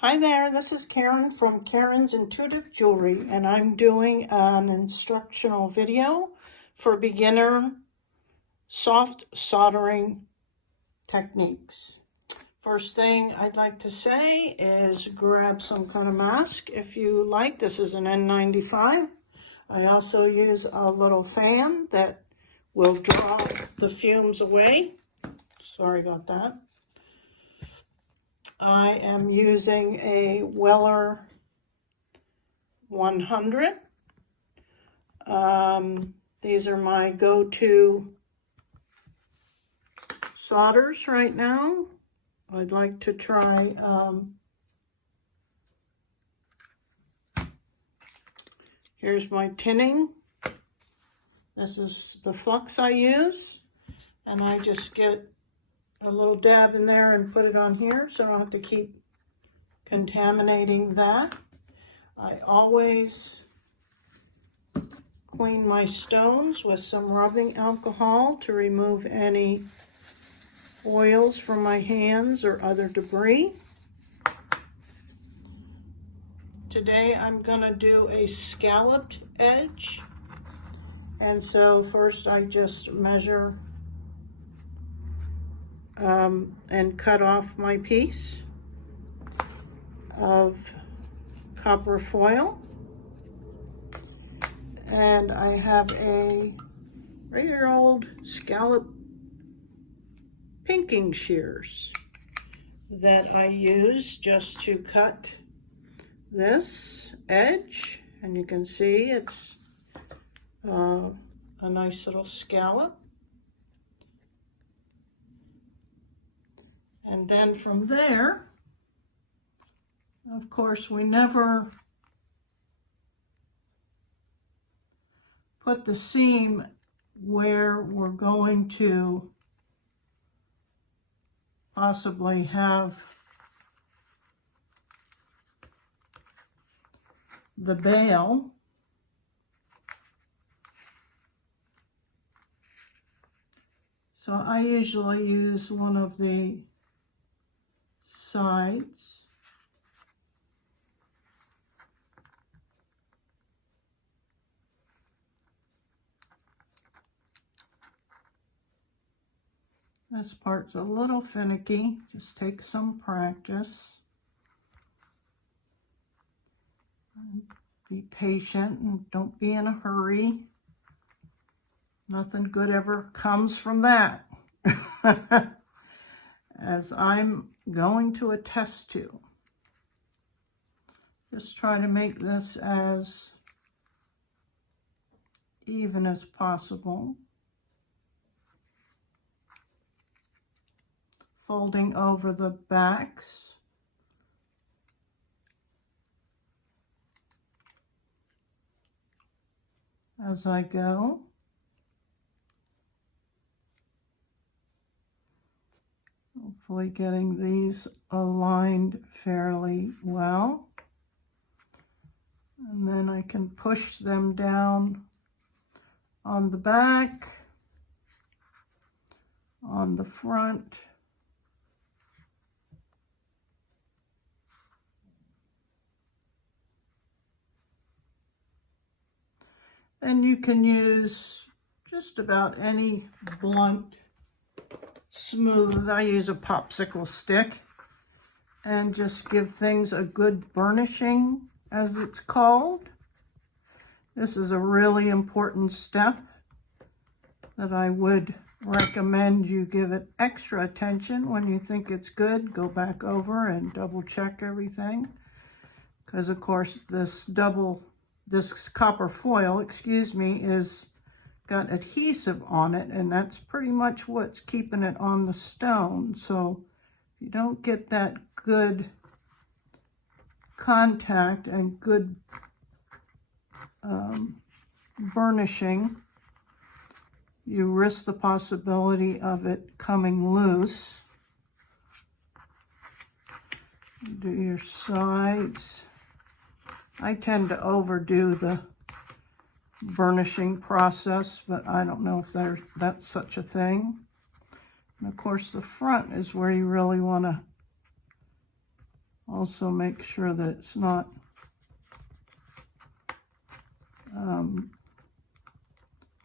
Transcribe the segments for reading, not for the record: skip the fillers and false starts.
Hi there, this is Karen from Karen's Intuitive Jewelry, and I'm doing an instructional video for beginner soft soldering techniques. First thing I'd like to say is grab some kind of mask if you like. This is an N95. I also use a little fan that will draw the fumes away. Sorry about that. I am using a Weller 100. These are my go-to solders right now. I'd like to try here's my tinning. This is the Flux I use, and I just get a little dab in there and put it on here so I don't have to keep contaminating that. I always clean my stones with some rubbing alcohol to remove any oils from my hands or other debris. Today I'm going to do a scalloped edge, and so first I just measure and cut off my piece of copper foil. And I have a regular old scallop pinking shears that I use just to cut this edge, and you can see it's a nice little scallop. And then from there, of course, we never put the seam where we're going to possibly have the bail. So I usually use one of the sides. This part's a little finicky, just take some practice. Be patient and don't be in a hurry. Nothing good ever comes from that. As I'm going to attest to. Just try to make this as even as possible. Folding over the backs. As I go. Hopefully getting these aligned fairly well. And then I can push them down on the back, on the front, and you can use just about any blunt, smooth. I use a popsicle stick and just give things a good burnishing, as it's called. This is a really important step that I would recommend you give it extra attention. When you think it's good, go back over and double check everything, because of course this copper foil, is got adhesive on it, and that's pretty much what's keeping it on the stone. So if you don't get that good contact and good burnishing, you risk the possibility of it coming loose. Do your sides. I tend to overdo the burnishing process, but I don't know if that's such a thing. And of course the front is where you really want to Also make sure that it's not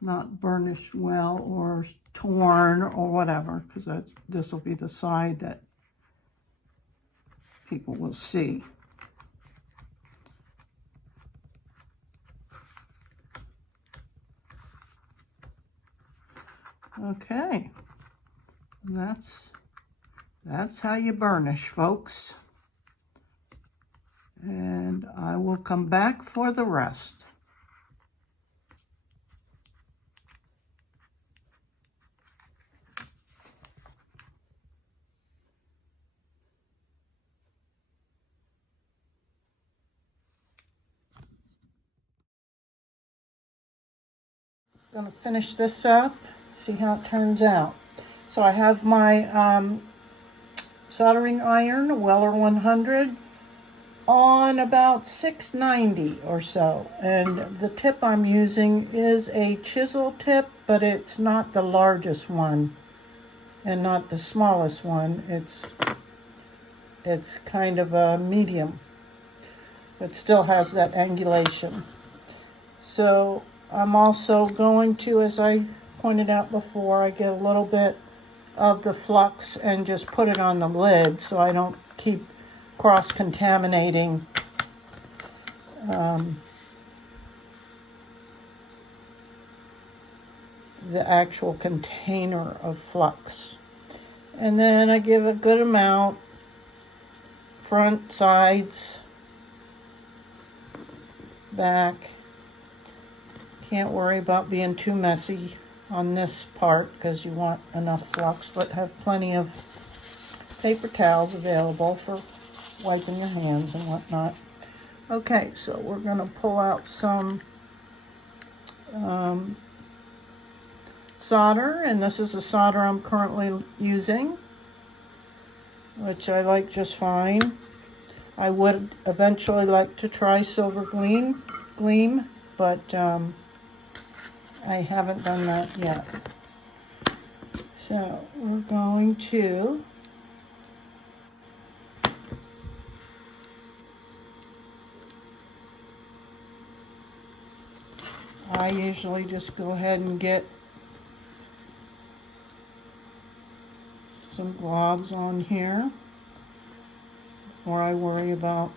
not burnished well or torn or whatever, because this will be the side that people will see. Okay, and that's how you burnish, folks. And I will come back for the rest. Going to finish this up, see how it turns out. So I have my soldering iron, a Weller 100, on about 690 or so. And the tip I'm using is a chisel tip, but it's not the largest one and not the smallest one. It's kind of a medium, but still has that angulation. So I'm also going to, as I pointed out before, I get a little bit of the Flux and just put it on the lid so I don't keep cross-contaminating the actual container of Flux. And then I give a good amount, front, sides, back. Can't worry about being too messy on this part because you want enough Flux, but have plenty of paper towels available for wiping your hands and whatnot. Okay, so we're going to pull out some solder, and this is the solder I'm currently using, which I like just fine. I would eventually like to try silver gleam, but I haven't done that yet. So we're going to I usually just go ahead and get some globs on here before I worry about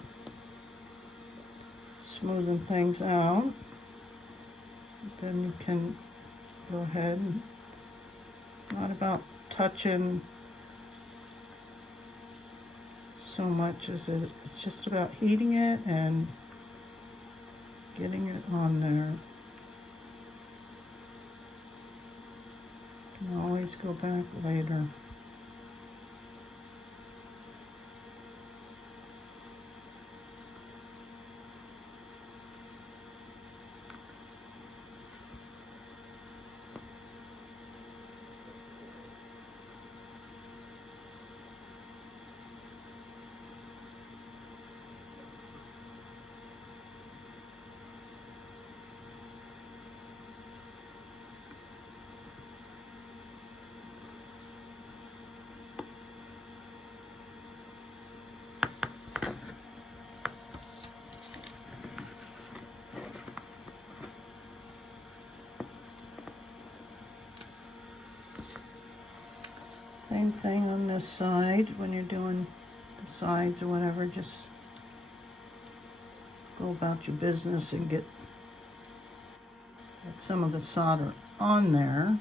smoothing things out. Then you can go ahead and it's not about touching so much as it's just about heating it and getting it on there. You can always go back later. Same thing on this side. When you're doing the sides or whatever, just go about your business and get some of the solder on there.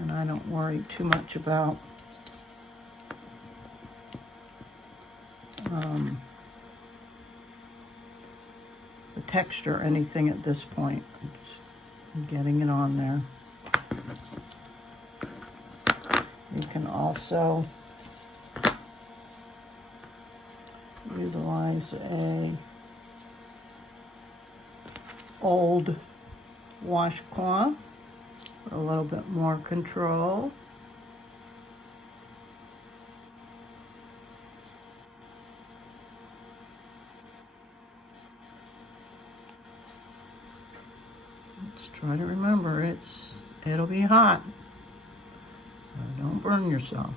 And I don't worry too much about the texture or anything at this point. I'm just getting it on there. You can also utilize a old washcloth for a little bit more control. Let's try to remember it'll be hot. Don't burn yourself.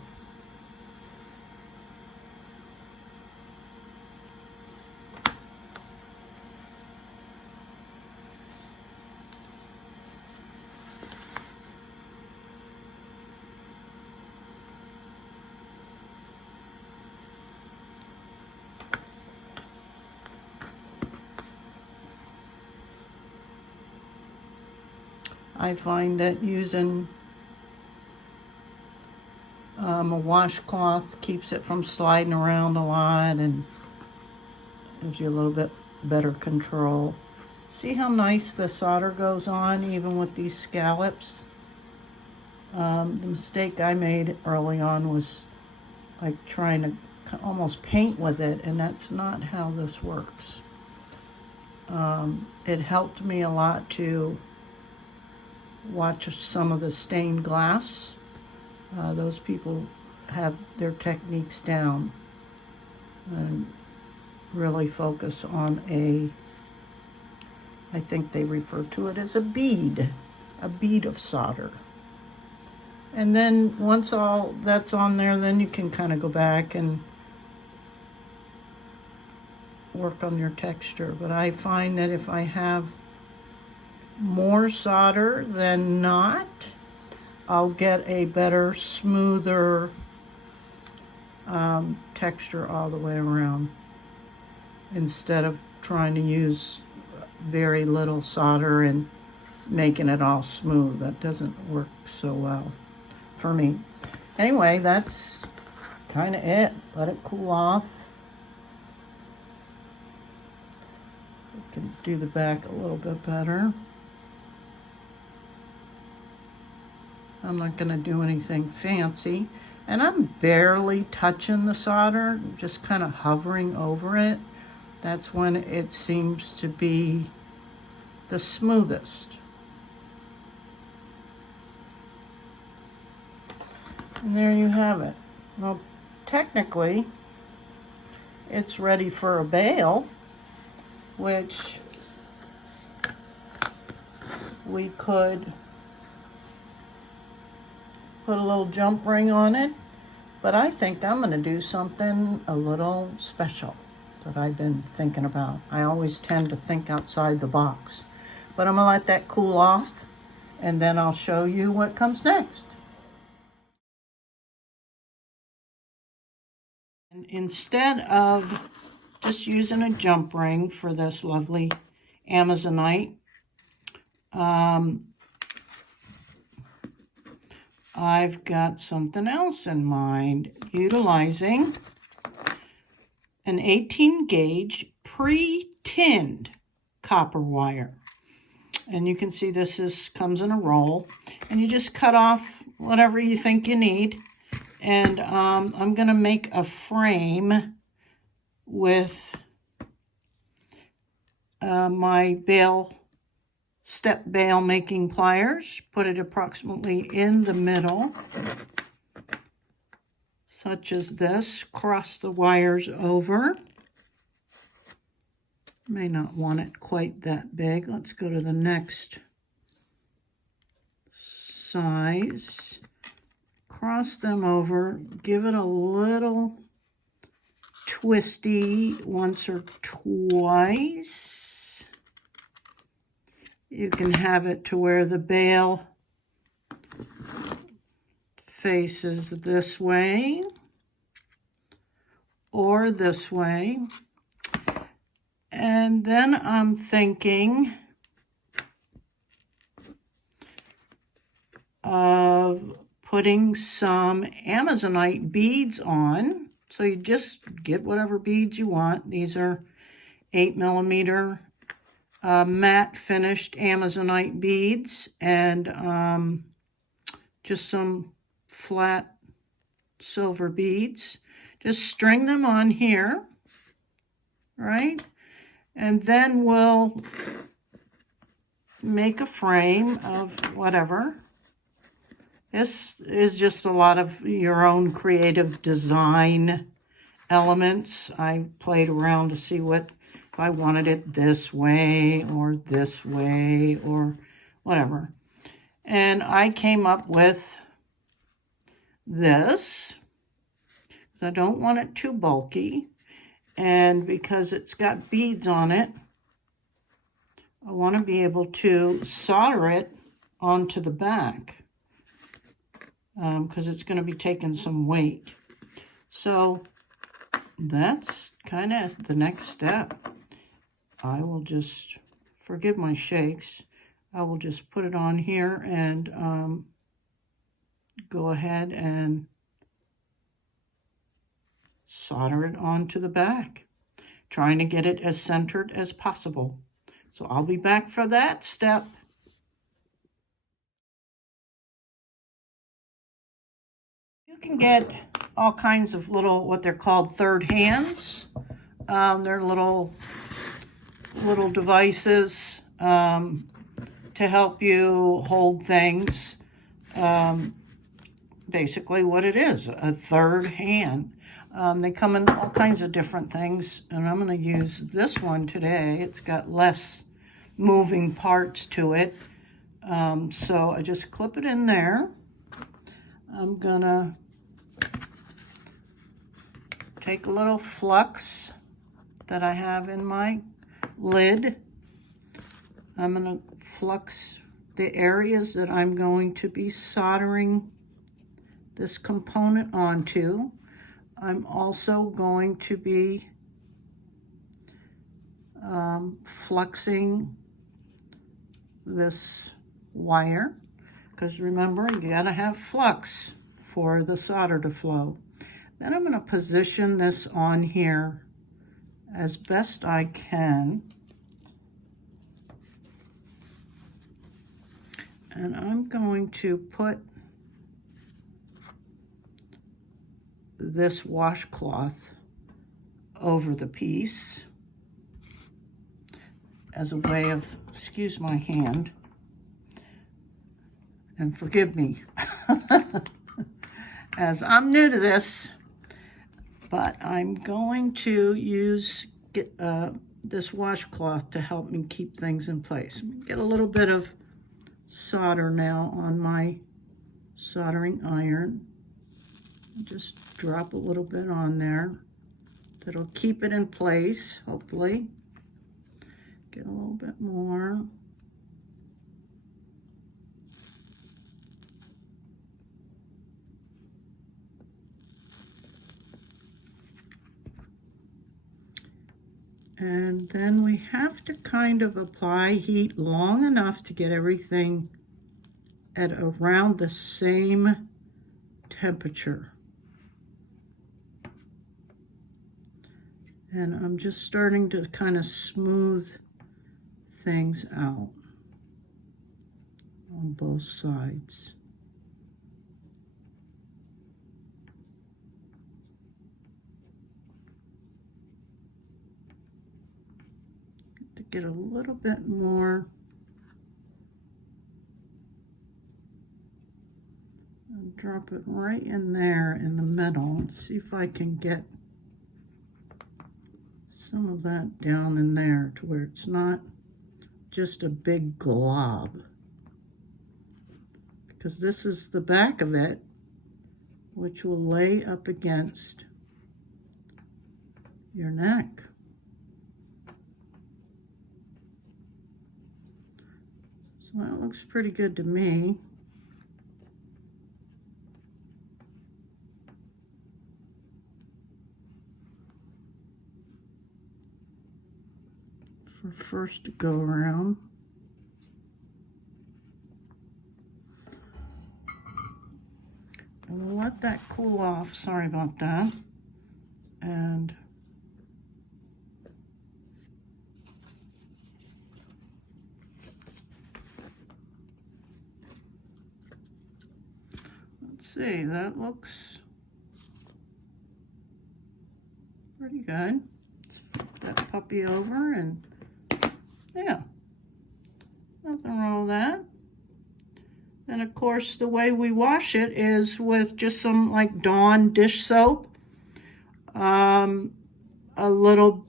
I find that using a washcloth keeps it from sliding around a lot and gives you a little bit better control. See how nice the solder goes on even with these scallops? The mistake I made early on was like trying to almost paint with it, and that's not how this works. It helped me a lot to watch some of the stained glass. Those people have their techniques down and really focus on I think they refer to it as a bead of solder. And then once all that's on there, then you can kind of go back and work on your texture. But I find that if I have more solder than not, I'll get a better, smoother texture all the way around, instead of trying to use very little solder and making it all smooth. That doesn't work so well for me. Anyway, that's kind of it. Let it cool off. We can do the back a little bit better. I'm not going to do anything fancy. And I'm barely touching the solder, just kind of hovering over it. That's when it seems to be the smoothest. And there you have it. Well, technically, it's ready for a bail, which we could put a little jump ring on it, but I think I'm going to do something a little special that I've been thinking about. I always tend to think outside the box, but I'm going to let that cool off, and then I'll show you what comes next. And instead of just using a jump ring for this lovely Amazonite, I've got something else in mind, utilizing an 18 gauge pre-tinned copper wire. And you can see this comes in a roll, and you just cut off whatever you think you need. And I'm going to make a frame with my step bail making pliers. Put it approximately in the middle, such as this. Cross the wires over. May not want it quite that big. Let's go to the next size. Cross them over. Give it a little twisty once or twice. You can have it to where the bail faces this way or this way. And then I'm thinking of putting some Amazonite beads on. So you just get whatever beads you want. These are 8mm matte finished Amazonite beads, and just some flat silver beads. Just string them on here, right? And then we'll make a frame of whatever. This is just a lot of your own creative design elements. I played around to see if I wanted it this way or whatever. And I came up with this because I don't want it too bulky, and because it's got beads on it, I want to be able to solder it onto the back because it's going to be taking some weight. So that's kind of the next step. I will just, forgive my shakes, I will just put it on here and go ahead and solder it onto the back, trying to get it as centered as possible. So I'll be back for that step. You can get all kinds of little, what they're called third hands. They're little devices to help you hold things. Basically what it is, a third hand. They come in all kinds of different things, and I'm going to use this one today. It's got less moving parts to it. So I just clip it in there. I'm going to take a little Flux that I have in my lid. I'm going to flux the areas that I'm going to be soldering this component onto. I'm also going to be fluxing this wire, because remember, you gotta have flux for the solder to flow. Then I'm going to position this on here as best I can. And I'm going to put this washcloth over the piece as a way of, excuse my hand, and forgive me, as I'm new to this, but I'm going to use this washcloth to help me keep things in place. Get a little bit of solder now on my soldering iron. Just drop a little bit on there. That'll keep it in place, hopefully. Get a little bit more. And then we have to kind of apply heat long enough to get everything at around the same temperature. And I'm just starting to kind of smooth things out on both sides. To get a little bit more. And drop it right in there in the middle and see if I can get some of that down in there to where it's not just a big glob. Because this is the back of it, which will lay up against your neck. So that looks pretty good to me. For first go around. And we'll let that cool off, sorry about that. And let's see, that looks pretty good. Let's flip that puppy over, and yeah, nothing wrong with that. And of course, the way we wash it is with just some like Dawn dish soap, a little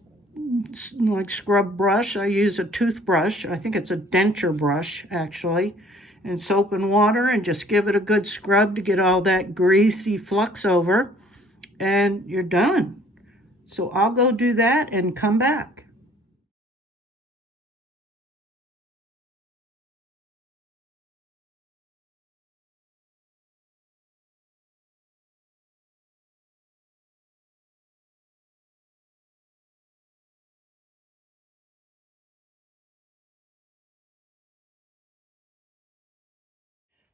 like scrub brush. I use a toothbrush. I think it's a Denture brush actually, in soap and water and just give it a good scrub to get all that greasy flux over, and you're done. So I'll go do that and come back.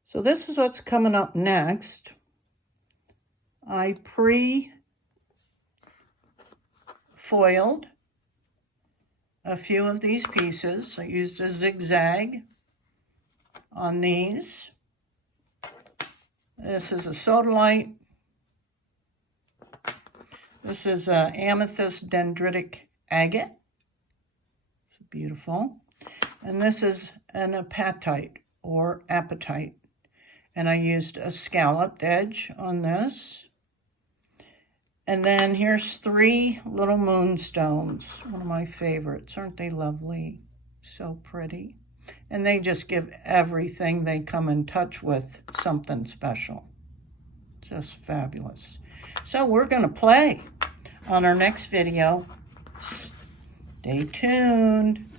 So this is what's coming up next. I pre-foiled a few of these pieces. I used a zigzag on these. This is a sodalite. This is an amethyst dendritic agate. It's beautiful. And this is an apatite or apatite. And I used a scalloped edge on this. And then here's 3 little moonstones, one of my favorites. Aren't they lovely? So pretty. And they just give everything they come in touch with something special. Just fabulous. So we're going to play on our next video. Stay tuned.